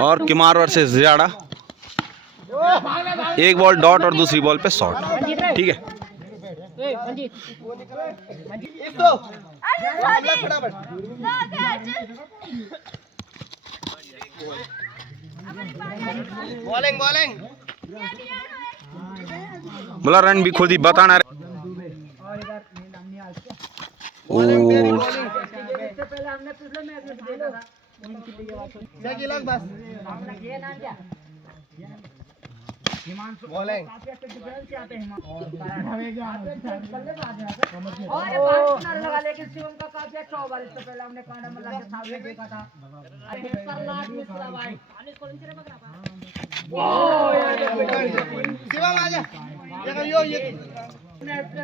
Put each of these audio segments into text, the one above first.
और किमार वर्सेस जियाड़ा, एक ball dot और दूसरी बॉल पे शॉट। ठीक है, बॉलिंग बॉलिंग बोला रन भी खुद ही बताना।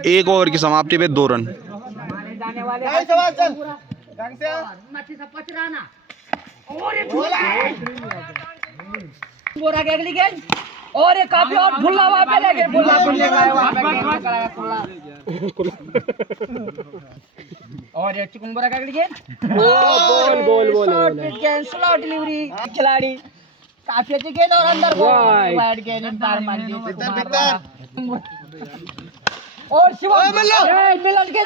एक ओवर की समाप्ति पे 2 रन। बोरा के अगली गेंद और एक काफी और भुल्ला वहां पे लगे, भुल्ला और ये चिकुम्बरा का अगली गेंद शॉर्ट पिच गेंद, स्लो डिलीवरी, खिलाड़ी काफी अच्छी गेंद और अंदर वाइड गेंद, पार मान दी और शिवम मिलन के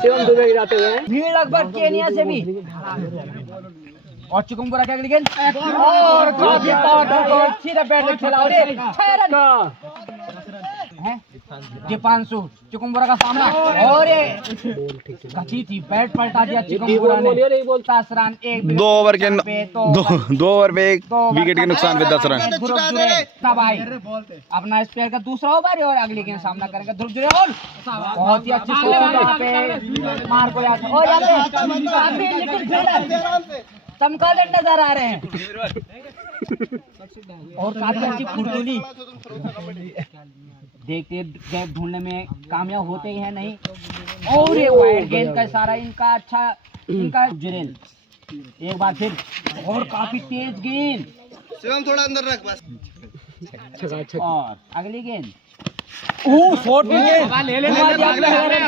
शिवम दुबे गिराते हुए भीड़ लगभग केनिया से भी। और चिकुम्बरा के अगली गेंद और काफी और सीधा बैट खेला और 6 रन दीपांशु चिकुम्बरा का सामना और गति थी, बैट पलटा दिया चिकुम्बरा ने। 10 रन 2 ओवर के 2 ओवर पे 1 विकेट के नुकसान पे 10 रन। भाई अपना स्पेयर का दूसरा ओवर और अगली गेंद सामना करेंगे ध्रुव जुड़े और बहुत ही अच्छी यहाँ पे मार को और चमकादड़ नजर आ रहे हैं और काफी अच्छी फुर्तीली देखते गैप ढूंढने में कामयाब होते ही है नहीं। और ये वाइड गेंद का इशारा इनका अच्छा, इनका जुरेल एक बार फिर और काफी तेज गेंद, शिवम थोड़ा अंदर रख बस। और अगली गेंद शॉट गेंद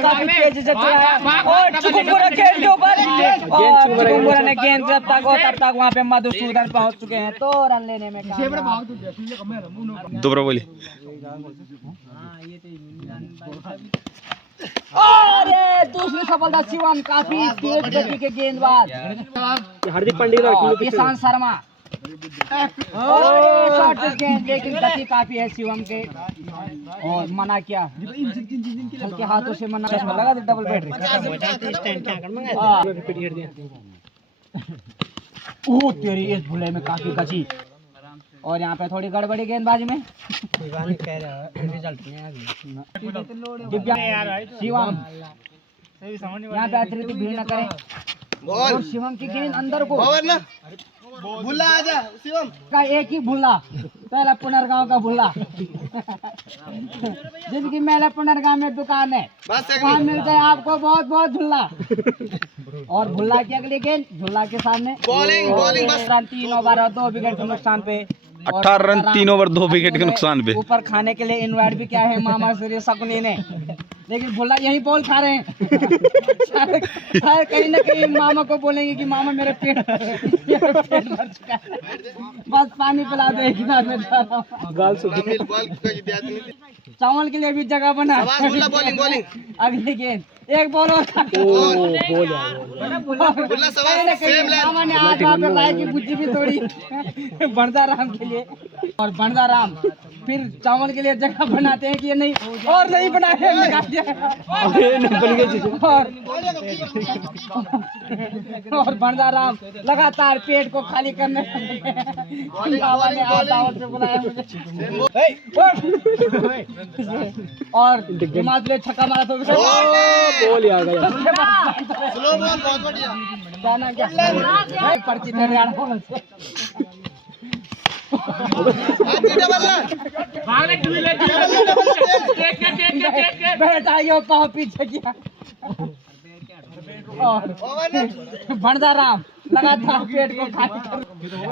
काफी तेज से चला और चिकुम्बरा गेंद के ऊपर और चिकुम्बरा ने गेंद जब तक वहाँ पे मधुसूदन पहुँच चुके हैं तो रन लेने में दोबारा बोली। और दूसरी सफलता शिवम, काफी तेज गति के गेंदबाज हार्दिक पांड्या, ईशांत शर्मा और शॉट गेंद, लेकिन गति काफी है शिवम के और मना किया हल्के हाथों से मना लगा डबल बैटरी। ओ तेरी इस भुले में काफी गति और यहाँ पे थोड़ी गड़बड़ी गेंदबाजी में शिवम यहाँ पे अतिरिक्त भीड़ न करें और शिवम की गेंद अंदर को भुल्ला आजा शिवम का एक ही भुल्ला, पहला पुनरगांव का भुल्ला जिनकी मेला पुनरगांव में दुकान है वहाँ मिलता है आपको बहुत बहुत झुल्ला। और भुल्ला की अगली गेंद झुल्ला के सामने बॉलिंग बॉलिंग बस 3 ओवर और 2 विकेट के नुकसान पे 18 रन 3 ओवर 2 विकेट के नुकसान पे। ऊपर खाने के लिए इनवाइट भी क्या है मामा सूर्य शकुनी ने, लेकिन भुल्ला यही बॉल खा रहे हैं शायद कहीं ना कहीं मामा को बोलेंगे कि मामा मेरे पेट भर चुका है, बस पानी पिला दो एक बार में जा रहा हूं। चावल के लिए भी जगह बना। बॉलिंग बॉलिंग अगली गेंद एक बॉल और मामा ने आज वहाँ पे राय की बुद्धि भी तोड़ी बंदा राम के लिए और बंदा राम फिर चावल के लिए जगह बनाते हैं कि ये नहीं और नहीं बनाए और बंदा राम लगातार पेट को खाली करने बाबा ने आज दावत पे बुलाया मुझे और हिमाचल छक्का मारा तो बॉल आ गया। स्लो बॉल बहुत बढ़िया जाना क्या परिचित है हरियाणा बैठ आइयो पाँव पीछे किया भंडा राम लगातार पेट को खाली कर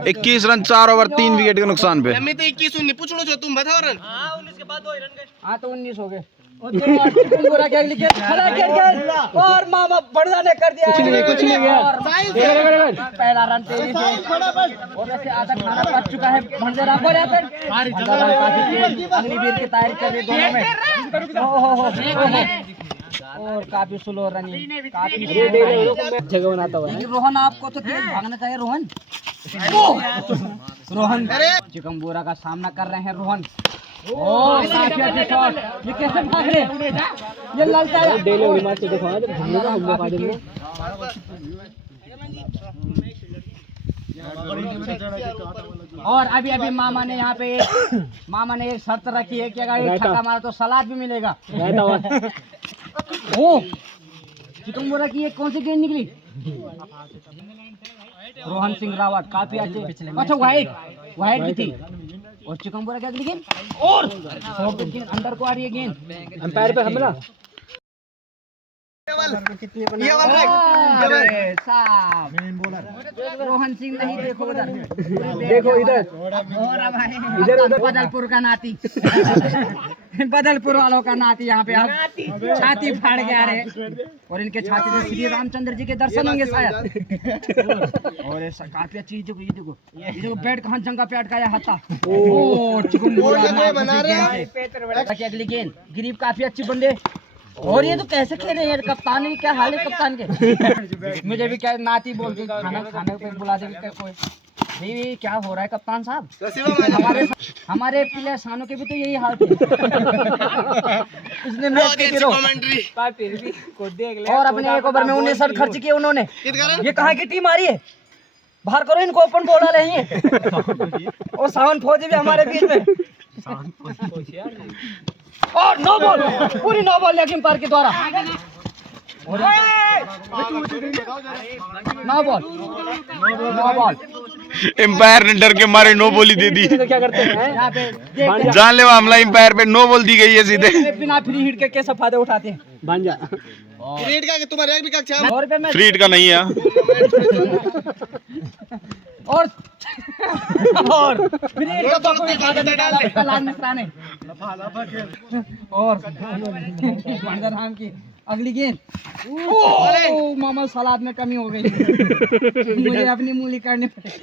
21 रन 4 ओवर 3 विकेट के नुकसान पे। मैं तो 21 पूछो जो तुम बताओ रन। 19 के बाद 2 रन गए। हाँ तो 19 हो गए। चिकनगोरा के अगली गेंद खड़ा किया गया और मामा बढ़िया ने कर दिया। कुछ नहीं गया। पहला रन तेजी से और वैसे आधा खाना पक चुका है। भंजराम को जाते अगली गेंद की तैयारी कर रही दोनों में। और काफी स्लो रनिंग, काफी जगह बनाता हुआ है। रोहन आपको तो तेज भागना चाहिए। रोहन चिकनगोरा का सामना कर रहे हैं। रोहन काफी अच्छे शॉट। ये कैसे भाग रहे, ये ललचा है। और अभी अभी मामा ने यहाँ पे एक शर्त रखी है कि अगर छक्का मारा तो सलाद भी मिलेगा। ओ चिकनगोरा की एक कौन सी गेंद निकली? रोहन सिंह रावत काफी अच्छे। अच्छा वाइट भी थी। और चिकनगोरा की अगली गेंद और गेंद अंदर को आ रही है। गेंद अंपायर पे हमला। रोहन सिंह नहीं, देखो उधर, देखो इधर। और बदलपुर का नाती बदलपुर वालों का नाती यहाँ पे अब छाती फाड़ के आ रहे और इनके छाती से श्री रामचंद्र जी के दर्शन होंगे शायद। और काफी अच्छी चीज देखो, ये देखो बैट कहाँ जंगा पे अटकाया हाथा। अगली गेंद गिरीब काफी अच्छी बंदे। और ये तो कैसे खेले यार, कप्तान की क्या हाल है कप्तान के। मुझे भी क्या नाती बोल के खाना खाने पे बुला देंगे कोई। नहीं क्या हो रहा है कप्तान साहब, हमारे प्लेयर सानों के भी तो यही हाल थे। इसने मैच के और अपने एक ओवर में 19 रन खर्च किए उन्होंने। ये कहाँ की टीम आ रही है, बाहर करो इनको, ओपन बॉलर है ये। और सावन फौजी भी हमारे बीच में। और नो बॉल, पूरी नो बॉल लेकिन पार के द्वारा नो बॉल। एम्पायर ने डर के मारे नो बॉल ही दे दी। तो क्या करते हैं जानलेवा हमला एम्पायर पे नो बॉल दी गई है सीधे। बिना फ्री हिट के कैसे फायदे उठाते हैं भांजा। फ्री का तुम्हारे एक भी कक्षा 100 रुपए में फ्री हिट का नहीं है। और फ्री हिट का कोई फायदा नहीं लाल निशाने। और भंजराम की अगली गेंद। ओह मामा सलाद में कमी हो गई। मुझे अपनी मूली करनी पड़ेगी।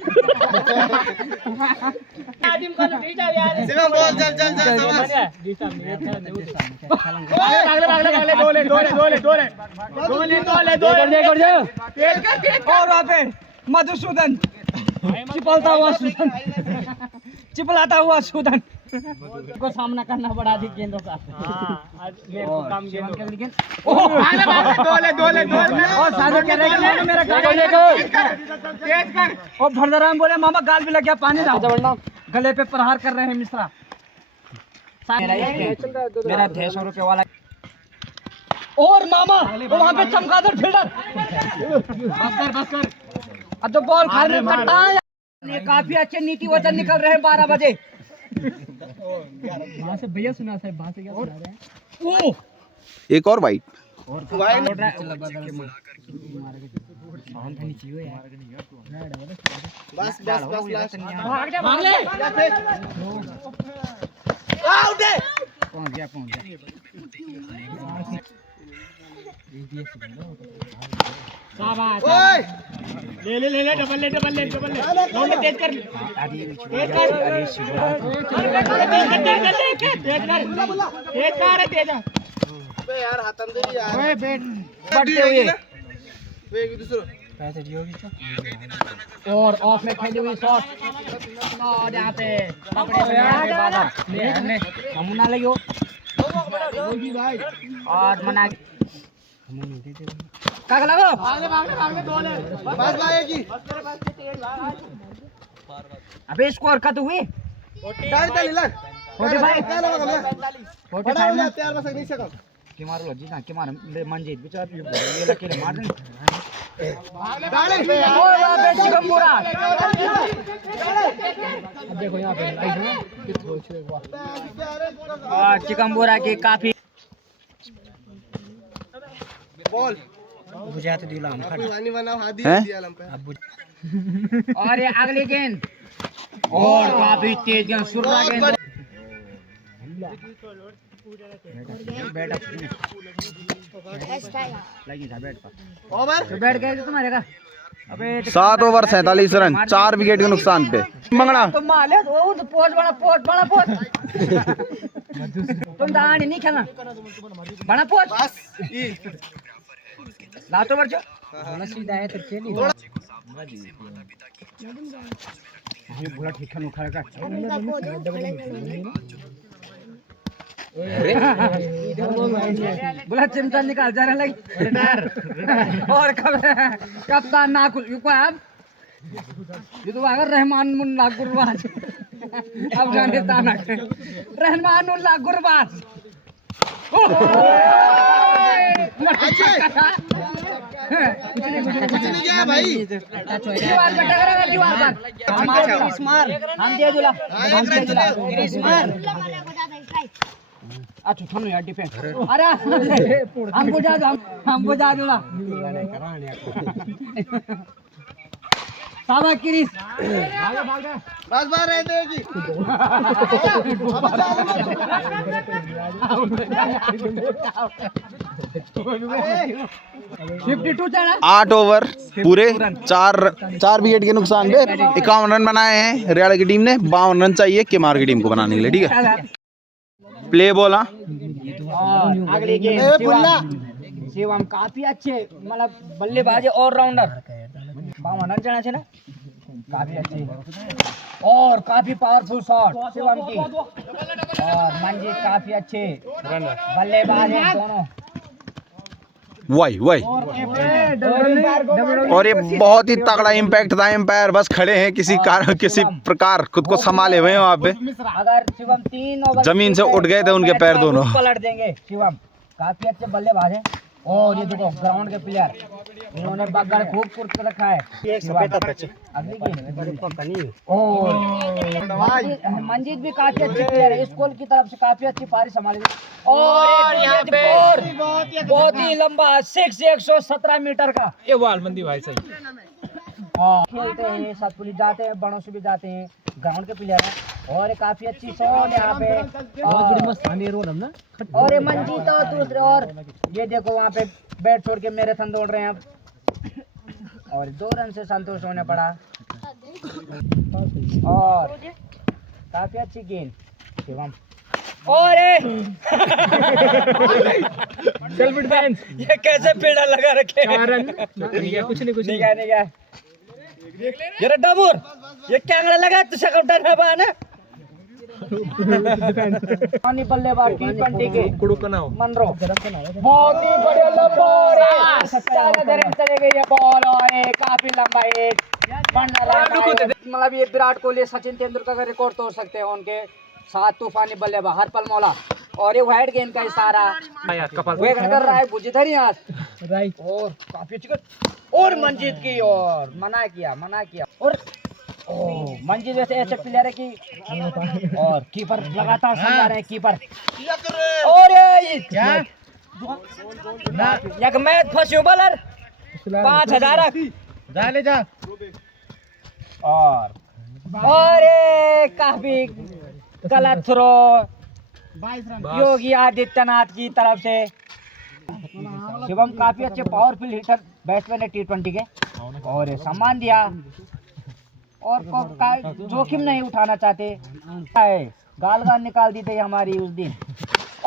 और वहाँ पे मधुसूदन चिपलाता हुआ सूदन को सामना करना पड़ा अधिक गेंदों का। और भंडाराम बोले मामा गाल भी लग गया, पानी ना गले पे प्रहार कर रहे हैं मिश्रा। मेरा 150 रुपए वाला। और मामा वहाँ पे चमगादड़ फील्डर बस कर। अब तो बॉल खाने में कटता है। ये काफी अच्छे नीति वचन निकल रहे हैं 12 बजे। वहाँ से भैया सुना साहब, वहाँ से क्या सुना रहे हैं? एक और वाइट। बस भाग ले। पहुंच गया। ले डबल ले लौंडे तेज कर यार हाथन दे यार। ओए बैट बढ़ते हुए और ऑफ में खेली हुई शॉट। और यहाँ पे नमूना लगी हो और मना क्या लगो बस भाई की अबे स्कोर का तो हुई 45 में तैयार बस नहीं सकल के मारो जी ना के मार मंजीत बेचारा ये लकीर मार दे। और अबे चिकनगोरा देखो यहाँ पे चिकनगोरा की काफी बॉल बुझाते दिला हम पानी बनाओ हादी दिया लंपे। और ये अगली गेंद और काफी तेज गेंद सुरला गेंद। ओवर तो बैठ गए तो तुम्हारे का। अबे 7 ओवर 47 रन, 4 विकेट के नुकसान पे। मंगना तुम माले वो तो पोस्ट बड़ा पोस्ट तुम दानी नहीं खेलना बड़ा पोस्ट बस ई लास्ट ओवर जो बोला सीधा है तो खेली ये बोला ठीक है नुखा का बोला चिमटा निकाल जा रहा लगी और कप्तान ना खुल युको अब ये तो अगर रहमान मुल्ला गुरबाज अफगानिस्तान रहमान मुल्ला गुरबाज कुछ नहीं किया भाई दीवार पे टकराएगा दीवार पर हम दे जुला अच्छा थोड़ा यार डिफेंस अरे हमको जा जुला साबा किरिस बस बार रहते हो जी 52 था ना 8 ओवर पूरे 4 विकेट के नुकसान पे 51 रन बनाए हैं हरियाणा की टीम ने। 52 रन चाहिए केमार की टीम को बनाने के लिए। ठीक है, प्ले बॉल। हाँ, अगली गेम शिवम काफी अच्छे मतलब बल्लेबाज ऑलराउंडर 52 रन चढ़ा छे ना काफी अच्छी और काफी पावरफुल शॉट शिवम की और मंजीत काफी अच्छे बल्लेबाज हैं दोनों वही और ये बहुत ही तगड़ा इम्पैक्ट था। एम्पायर बस खड़े हैं किसी प्रकार खुद को संभाले हुए हैं वहाँ पे। अगर शिवम 3 ओवर जमीन से उठ गए थे उनके पैर दोनों। पलट देंगे शिवम काफी अच्छे बल्लेबाज हैं और ये देखो ग्राउंड के प्लेयर इन्होंने बगल खूब कुर्त रखा है। एक सफेद और मंजीत भी काफी अच्छे प्लेयर है स्कूल की तरफ से काफी अच्छी पारी संभाली और यहाँ पे बहुत ही लंबा 117 मीटर का ये वाल मंदी भाई सही खेलते हैं सब पुलिस जाते हैं बड़ों से भी जाते हैं ग्राउंड के प्लेयर हैं और काफी अच्छी शॉट यहाँ पे और ये मंजीत और दूसरे और ये देखो वहाँ पे बैट छोड़ के मैराथन दौड़ रहे हैं अब और 2 रन से संतोष होने पड़ा और काफी अच्छी गेंद शिवम और ये कैसे पेड़ा लगा रखे कुछ नहीं नहीं ये रड्डा मोर ये कैंगड़ा लगा तो सकौटा ना बाना पानी बल्लेबाज T20 के मनरो बहुत ही बढ़िया लंबा सारा दरन चले गई ये बॉल और काफी लंबा एक मतलब ये विराट कोहली सचिन तेंदुलकर का रिकॉर्ड तोड़ सकते हैं उनके 7 तूफानी बल्लेबाज हरपल मौला और ये वाइड गेंद का इशारा वे कर रहा है बुझधर यहाँ राइट और काफी अच्छी और मंजीत की और मना किया और मंजीत वैसे ऐसे प्लेयर है कि और कीपर लगातार समझा रहे हैं कीपर और एक मैच फंसियो बॉलर 5000 ले जा और काफी गलत थ्रो योगी आदित्यनाथ की तरफ से शिवम काफी अच्छे पावरफुल हिटर बैट्समैन है T20 के और सम्मान दिया और जोखिम नहीं उठाना चाहते गाल निकाल दी थी हमारी उस दिन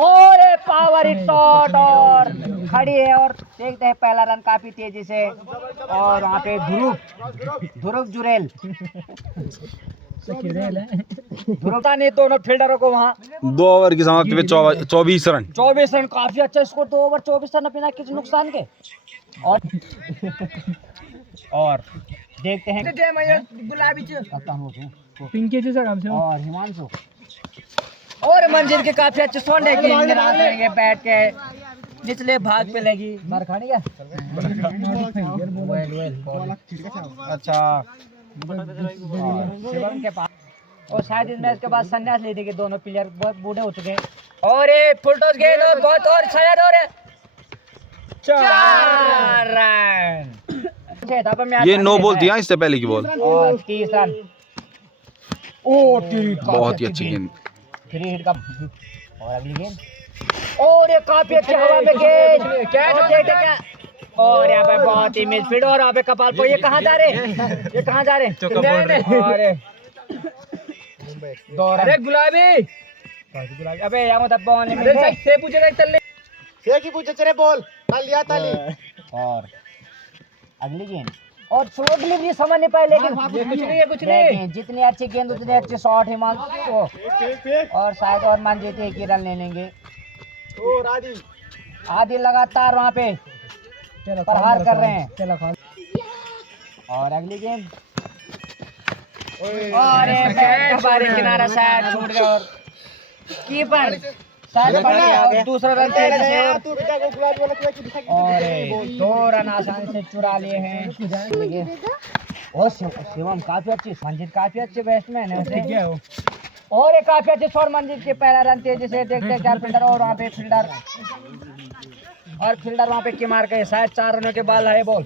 और पावर शॉट और खड़ी है और देखते हैं पहला रन काफी तेजी से और वहाँ पे ध्रुव जुरेल ध्रुवता ने दोनों फील्डरों को वहाँ 2 ओवर की समाप्ति पे 24 रन काफी अच्छा स्कोर 2 ओवर 24 रन बिना किसी नुकसान के और देखते हैं गुलाबी पिंकी और हिमांशु और मंजिल के काफी अच्छे शॉट है बैट के निचले भाग पे लगी मार खाने क्या अच्छा शिवम के पास और शायद इस मैच के बाद संन्यास ले देंगे दोनों प्लेयर बहुत बूढ़े हो चुके हैं और ये फुल टॉस गेंद और बहुत और शायद और 4 रन ये 9 बॉल थी इससे पहले की बॉल और 30 रन बहुत ही अच्छी गेंद 3 हिट का और अगली गेंद और ये काफी अच्छी हवा में गेंद क्या और यहाँ पे बहुत ही मिडफील्ड और यहाँ पे कपाल पर ये कहाँ जा रहे अरे अरे गुलाबी अबे यहाँ मतलब बॉल से पूछेगा चल से की पूछे चले बॉल ताली ताली और अगली गेंद और स्लो डिलीवरी समझ नहीं पाए लेकिन कुछ नहीं जितनी अच्छी गेंद उतनी अच्छी शॉट हिमांशु को और शायद और मंजीत एक ही रन ले लेंगे और आदि लगातार वहाँ पे प्रहार कर रहे हैं और अगली गेंद और बारी किनारा शायद छूट गया और कीपर शायद दूसरा रन और 2 रन आसानी से चुरा लिए हैं और शिवम काफी अच्छी मंजीत काफी अच्छे बैट्समैन है और एक काफी अच्छे शॉट मंजीत के पहला रन तेजी से देखते हैं फील्डर और वहाँ पे फील्डर वहाँ पे की मार गए शायद 4 रनों के बाद है बॉल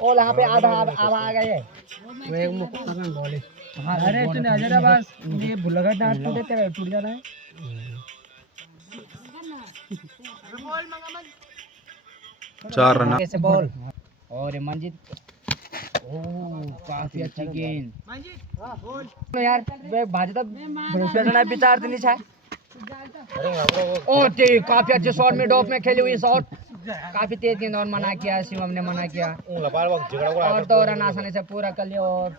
और यहाँ पे आधा आ गए अरे तूने अजय बस ये भुलगा डांस तो देते रहे टूट जाना है चार रन कैसे बॉल और मंजीत काफी अच्छी गेंद यार वे भाजता बेचना विचार नहीं छा ओ ते काफी अच्छे शॉट में डॉप में खेली हुई शॉट काफी तेज गेंद और मना किया शिवम ने मना किया और 2 रन आसानी से पूरा कर लिया और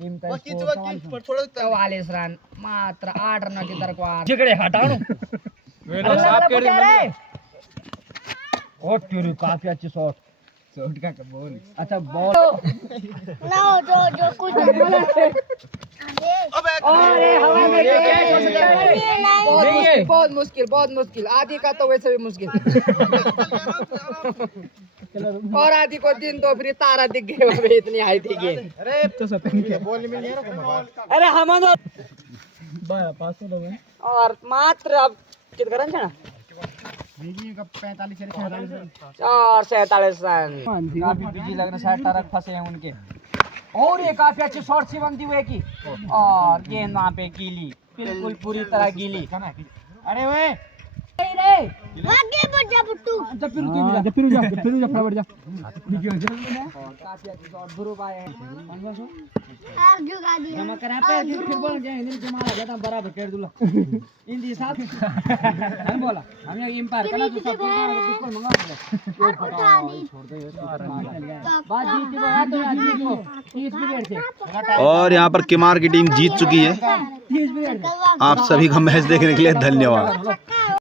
टीम का स्कोर 44 रन मात्र 8 रनों की दरकार झगड़े हटाओ और तेरी काफी अच्छी शॉट का बॉल अच्छा बॉल ना जो कुछ अरे हवा में बहुत मुश्किल आदि का तो वैसे भी मुश्किल और आदि को दिन तो फिर तारा दिख गए इतनी हाई थी गेंद अरे हम और मात्र अब कितना रन छा 47 रन काफी बिजी लग रहा है टरक फंसे हैं उनके और ये काफी अच्छी शॉट शिवम दी हुए की और गेंद वहाँ पे गीली बिल्कुल पूरी तरह गीली अरे वे आगे बढ़ जा बुट्टू फिर जा फटाफट जा काफी अच्छी शॉट ध्रुव आए हैं आग जुगा दिया जमा करा पे फिर बोल गए इन्हें जमा जाता बराबर कर दूला इन दी साथ हम बोला हम ये एम्पायर करना तो सब बिल्कुल मंगा उठा दी बात जीती वो है तो जीती वो 30 मिनट से और यहाँ पर किमार की टीम जीत चुकी है 30 मिनट आप सभी का मैच देखने के लिए धन्यवाद। छक्का